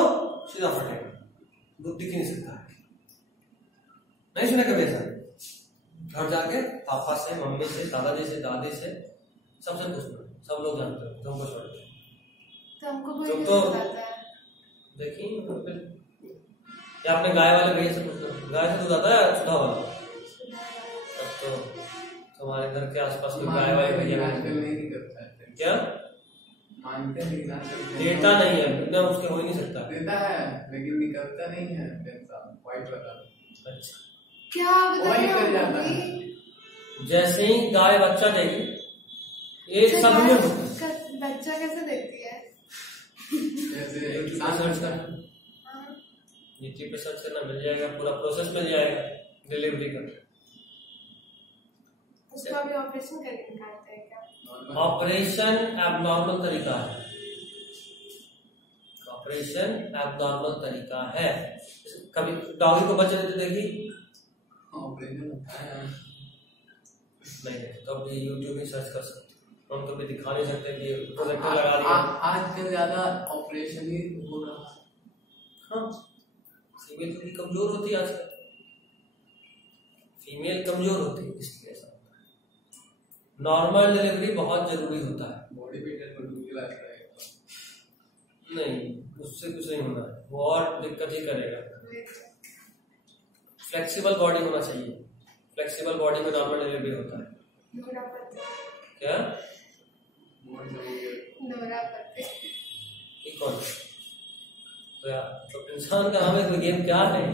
सीधा फटेगा, दूध दिख ही नहीं सकता। नहीं सुना कभी ऐसा? घर जाके पापा से, मम्मी से, दादाजी से, दादी से, सबसे पूछना, सब लोग जानते हैं, तुमको छोड़ के। तो हमको कोई तुम नहीं तो बताता है। देखिए या अपने गाय वाले भैया से पूछना, गाय से दूध आता है सुधा वाला? तब तो तुम्हारे घर के आसपास कोई गाय वाले भैया आजकल नहीं करता है। क्या मानते हैं लेकिन आजकल देता नहीं है, बिना उसके हो ही नहीं सकता। देता है लेकिन निकलता नहीं है, व्हाइट वाला। अच्छा क्या वही कर जाता बताइए? है। जैसे ही गाय बच्चा देगी, ये सब में बच्चा कैसे देती है? जैसे यूट्यूब पे सर्च करना, यूट्यूब पे सर्च करना, मिल जाएगा, पूरा प्रोसेस मिल जाएगा डिलीवरी का। उसका भी ऑपरेशन करके निकालते हैं क्या? ऑपरेशन एबनॉर्मल तरीका है, ऑपरेशन एबनॉर्मल तरीका है। कभी डॉगी को बच्चे देते देखी? ऑपरेशन होता है नहीं, तो अब यूट्यूब में सर्च कर सकते, हम तो भी दिखा नहीं सकते कि प्रोजेक्टर लगा दिया। आजकल ज्यादा ऑपरेशन ही हो रहा है। हाँ फीमेल थोड़ी कमजोर होती है आजकल, फीमेल कमजोर होती है, इसलिए ऐसा होता है। नॉर्मल डिलीवरी बहुत जरूरी होता है। बॉडी बिल्डर को दूध पिलाता है नहीं, उससे कुछ नहीं होना है, वो और दिक्कत ही करेगा। फ्लेक्सिबल बॉडी होना चाहिए, फ्लेक्सिबल बॉडी में नॉर्मल डिलीवरी होता है। नोरा पत्ते, क्या नोरा पत्ते, ये कौन तो यार, तो इंसान का हमें कोई गेम क्या है?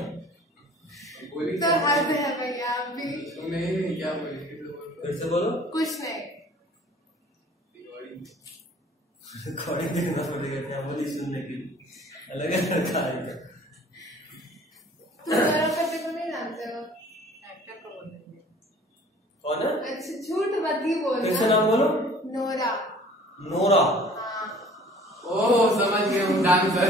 बोली तो हद है भैया आप भी। नहीं क्या बोली फिर से बोलो। कुछ नहीं, रिकॉर्डिंग देखना पड़ेगा, क्या बोली सुनने के लिए, अलग अलग कार्य। तुम नोरा पत्ते को नहीं जानते हो? एक्टर को बोलते हैं। कौन है? अच्छा झूठ मत ही बोलना। कैसे नाम बोलो? नोरा। नोरा। हाँ। ओ समझ गए हम, डांसर।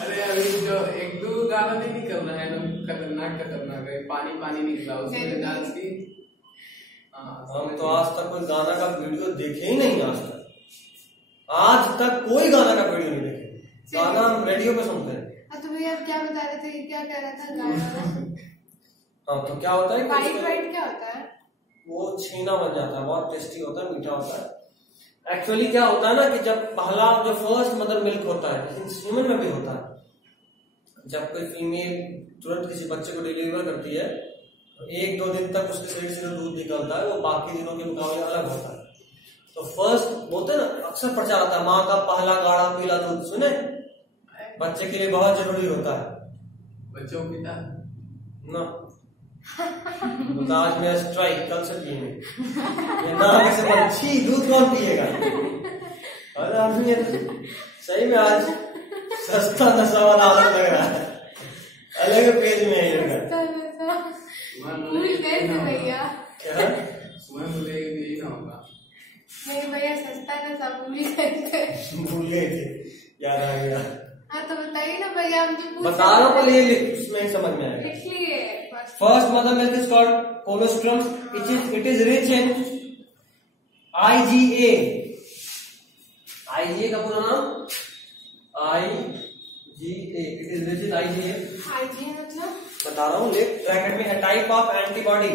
अरे अभी जो 1-2 गाना नहीं निकलना है, एकदम खतरनाक खतरनाक है, पानी पानी निकला उसमें डांस की। हम तो आज तक कोई गाना का वीडियो देखे ही नहीं, आज तक कोई गाना का वीडियो नहीं देखे। गाना हम रेडियो पे सुनते हैं। तो भैया क्या बता रहे थे, क्या कह रहा था गाय वाला? हाँ, तो क्या होता है वाइट वाइट क्या होता है? वो छीना बन जाता है, बहुत टेस्टी होता है, मीठा होता है। एक्चुअली क्या होता है ना कि जब पहला जो फर्स्ट मदर मिल्क होता है, ह्यूमन में भी होता है, जब कोई फीमेल तुरंत किसी बच्चे को डिलीवर करती है तो 1-2 दिन तक उसके शरीर से जो दूध निकलता है वो बाकी दिनों के मुकाबले अलग होता है। तो फर्स्ट बोलते हैं ना, अक्सर प्रचार आता है माँ का पहला गाढ़ा पीला दूध, सुने? बच्चे के लिए बहुत जरूरी होता है। बच्चों पिता ना तो आज मेरा स्ट्राइक, कल से पिएंगे ना, कैसे अच्छी दूध कौन पिएगा? अरे आदमी सही में आज सस्ता नशा वाला आदत लग रहा है, अलग पेज में है। भूल गए थे भैया। क्या सुबह बोले यही ना होगा? नहीं भैया, सस्ता नशा भूल गए थे। भूल गए थे, याद आ गया। हाँ तो बताइए ना भैया, हम जो बता रहा हूँ, पहले लिख, उसमें ही समझ में आएगा। लिख लिए। First mother milk is called colostrum, it is rich in IgA। IgA का पूरा नाम IgA, it is rich in IgA। IgA मतलब बता रहा हूँ, लिख ब्रैकेट में, a type of antibody,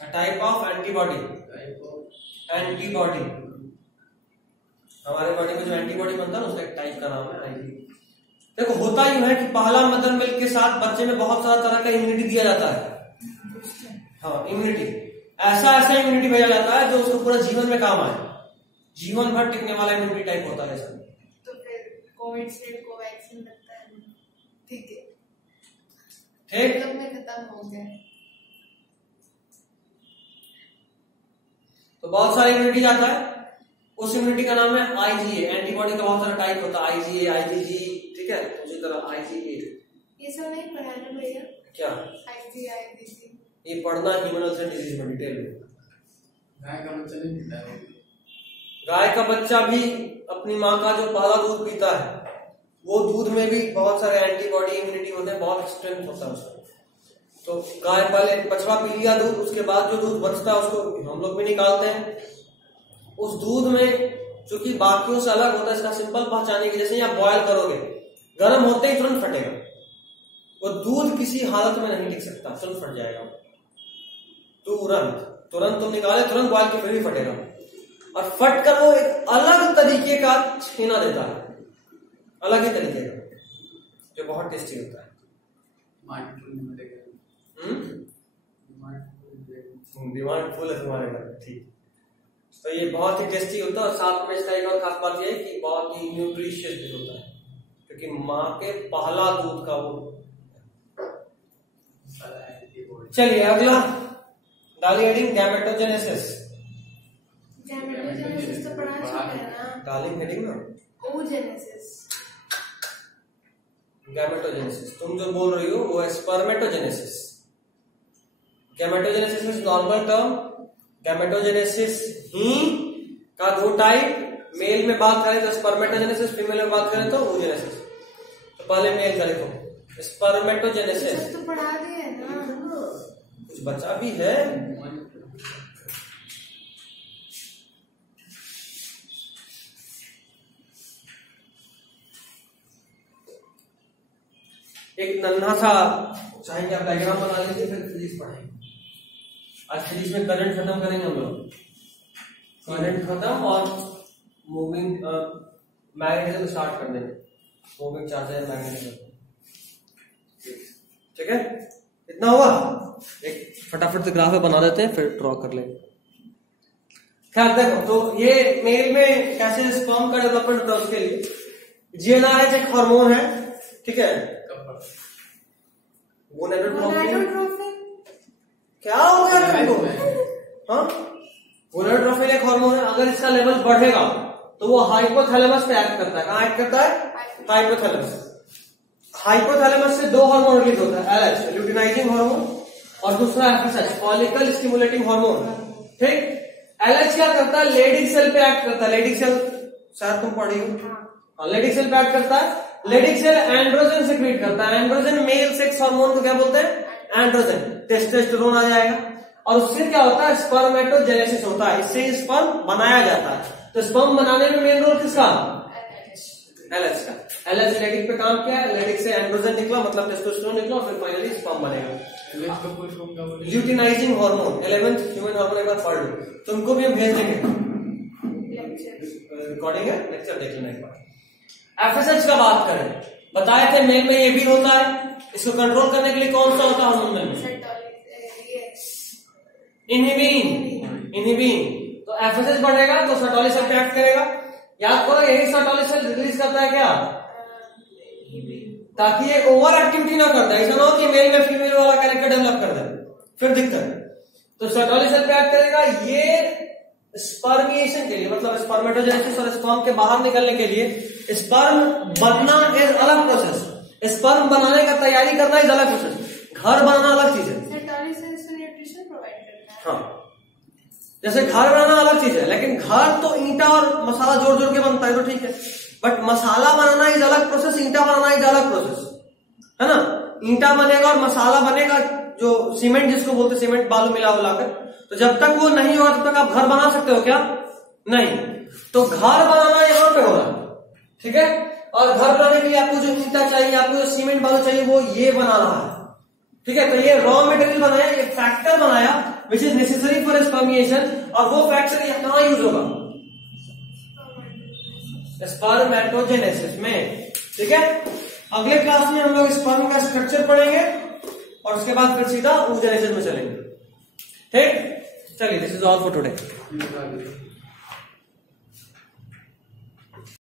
a type of antibody, antibody, हमारे बॉडी में जो एंटीबॉडी बनता है ना उसका एक टाइप का नाम है IgA। देखो होता यूं है कि पहला मदर मिल्क के साथ बच्चे में बहुत सारा तरह का इम्यूनिटी दिया जाता है। हाँ, इम्यूनिटी, ऐसा इम्यूनिटी भेजा जाता है जो उसको पूरा जीवन में काम आए, जीवन भर टिकने वाला इम्यूनिटी टाइप होता है ऐसा। तो फिर कोविशील्ड कोवैक्सीन लगता है, ठीक है, ठीक, तब में खत्म हो गया। तो बहुत सारा इम्यूनिटी आता है, उस इम्यूनिटी का नाम है IgA। एंटीबॉडी का बहुत सारा टाइप होता है, IgA, IgG, ठीक है, उसी तरह IgA। ये सब नहीं पढ़ा ना भैया? क्या IgA, IgG ये पढ़ना ह्यूमन से डिजीज में डिटेल में। गाय का बच्चा नहीं पीता है? गाय का बच्चा भी अपनी माँ का जो पहला दूध पीता है, वो दूध में भी बहुत सारे एंटीबॉडी इम्यूनिटी होते हैं, बहुत स्ट्रेंथ होता है उसमें। तो गाय पहले बछड़ा पी लिया दूध, उसके बाद जो दूध बचता है उसको हम लोग भी निकालते हैं। उस दूध में जो कि बाकियों से अलग होता है, इसका सिंपल पहचाने की, जैसे आप बॉयल करोगे, गर्म होते ही तुरंत फटेगा, वो दूध किसी हालत में नहीं टिक सकता, तुरंत फट जाएगा, तुरंत तुम निकाले, तुरंत बॉयल के फिर भी फटेगा। और फट कर वो एक अलग तरीके का छेना देता है, अलग ही तरीके का, जो बहुत टेस्टी होता है। डिमांड फुल है तुम्हारे घर, ठीक। तो ये बहुत ही टेस्टी होता है, और साथ में इसका एक और खास बात यह है कि बहुत ही न्यूट्रिशियस भी होता है, क्योंकि माँ के पहला दूध का वो। चलिए अगला, डार्लिंग हेडिंग गैमेटोजेनेसिस। गैमेटोजेनेसिस तो पढ़ा चुके हैं ना? डार्लिंग हेडिंग ना, ओजेनेसिस। गैमेटोजेनेसिस तुम जो बोल रही हो वो है spermatogenesis. Gametogenesis is normal term. Gametogenesis ही का 2 टाइप, मेल में बात करें तो स्पर्मेटोजेनेसिस, फीमेल में बात करें तो ओजेनेसिस। तो पहले मेल का देखो, स्पर्मेटोजेनेसिस तो पढ़ा दिए ना, कुछ बचा भी है। एक नन्हा सा चाहेंगे आप डायग्राम बना लीजिए, फिर फिजिक्स पढ़ाएंगे। आज फिजिक्स में करंट खत्म करेंगे हम लोग, करंट खत्म और मूविंग मैग्नेटिज्म स्टार्ट कर देंगे, मूविंग चार्जेस मैग्नेटिज्म, ठीक है। इतना हुआ, एक फटाफट से ग्राफ बना देते हैं, फिर ड्रॉ कर लेंगे। खैर देखो, तो ये मेल में कैसे स्पर्म का डेवलपमेंट होता है उसके लिए GnRH एक हार्मोन है, ठीक है। गोनाडोट्रोपिन, क्या हो गया तुमको? हाँ, गोनाडोट्रोपिन एक हार्मोन है, अगर इसका लेवल बढ़ेगा तो वो हाइपोथैलेमस पे एक्ट करता है। कहाँ एक्ट करता है? हाइपोथैलेमस। हाइपोथैलेमस से 2 हार्मोन रिलीज होता है, LH ल्यूटिनाइजिंग हार्मोन, और दूसरा FSH फॉलिकल स्टिमुलेटिंग हार्मोन, ठीक। LH क्या करता है? लेडिक सेल पे एक्ट करता है। लेडिक सेल शायद तुम पढ़ी हो, लेडिक सेल पे एक्ट करता है। लेडिक सेल एंड्रोजन सेक्रेट करता है। एंड्रोजन मेल सेक्स हार्मोन को क्या बोलते हैं? एंड्रोजन। टेस्टोस्टेरोन आ जाएगा, और उससे क्या होता है? स्पर्मेटोजेनेसिस होता है, इससे स्पर्म बनाया जाता है। तो स्पर्म बनाने में मेन रोल किसका? LH का। LH जेनेटिक पे काम किया, जेनेटिक से एंड्रोजन निकला, मतलब टेस्टोस्टेरोन निकला, फिर फाइनली स्पर्म बनेगा। Luteinizing hormone 11th human hormone एक बार पढ़ लो, तुमको भी हम भेज देंगे, रिकॉर्डिंग है, लेक्चर देख लेना एक बार। FSH का बात करें, बताए थे मेल में ये भी होता है, इसको कंट्रोल करने के लिए कौन सा होता है हार्मोन में? इनहिबिन। तो FSH बढ़ेगा तो सर्टोलिसिल पे एक्ट करेगा। याद करो यही सर्टोलिसिल रिलीज करता है क्या? ताकि ये ओवर एक्टिविटी ना करता है, ऐसा ना हो कि मेल में फीमेल वाला कैरेक्टर डेवलप कर दे, फिर दिक्कत। तो सर्टोलिसिल पे एक्ट करेगा, ये स्पर्मिएशन के लिए, मतलब स्पर्मेटोजेनेसिस और स्पर्म के बाहर निकलने के लिए, स्पर्म बनना इज अलग प्रोसेस, स्पर्म बनाने का तैयारी करना इज अलग प्रोसेस, घर बनाना अलग चीज है। हाँ, जैसे घर बनाना अलग चीज है, लेकिन घर तो ईंटा और मसाला जोड़ जोड़ के बनता है तो ठीक है, बट मसाला बनाना इज अलग प्रोसेस, ईंटा बनाना इज अलग प्रोसेस, है ना। ईंटा बनेगा और मसाला बनेगा, जो सीमेंट जिसको बोलते हैं, सीमेंट बालू मिला मिलाकर, तो जब तक वो नहीं होगा तब तक आप घर बना सकते हो क्या? नहीं। तो घर बनाना यहां पे हो रहा है, ठीक है। और घर बनाने के लिए आपको जो ईंटा चाहिए, आपको जो सीमेंट बालू चाहिए, वो ये बना रहा है, ठीक है। तो ये रॉ मटेरियल बनाया, ये फैक्टर बनाया which is necessary for spermiation, और वो फैक्टर कहां यूज होगा? स्पर्मेटोजेनेसिस में, ठीक है। अगले क्लास में हम लोग स्पर्म का स्ट्रक्चर पढ़ेंगे और उसके बाद फिर सीधा oogenesis में चलेंगे, ठीक। चलिए, this is all for today.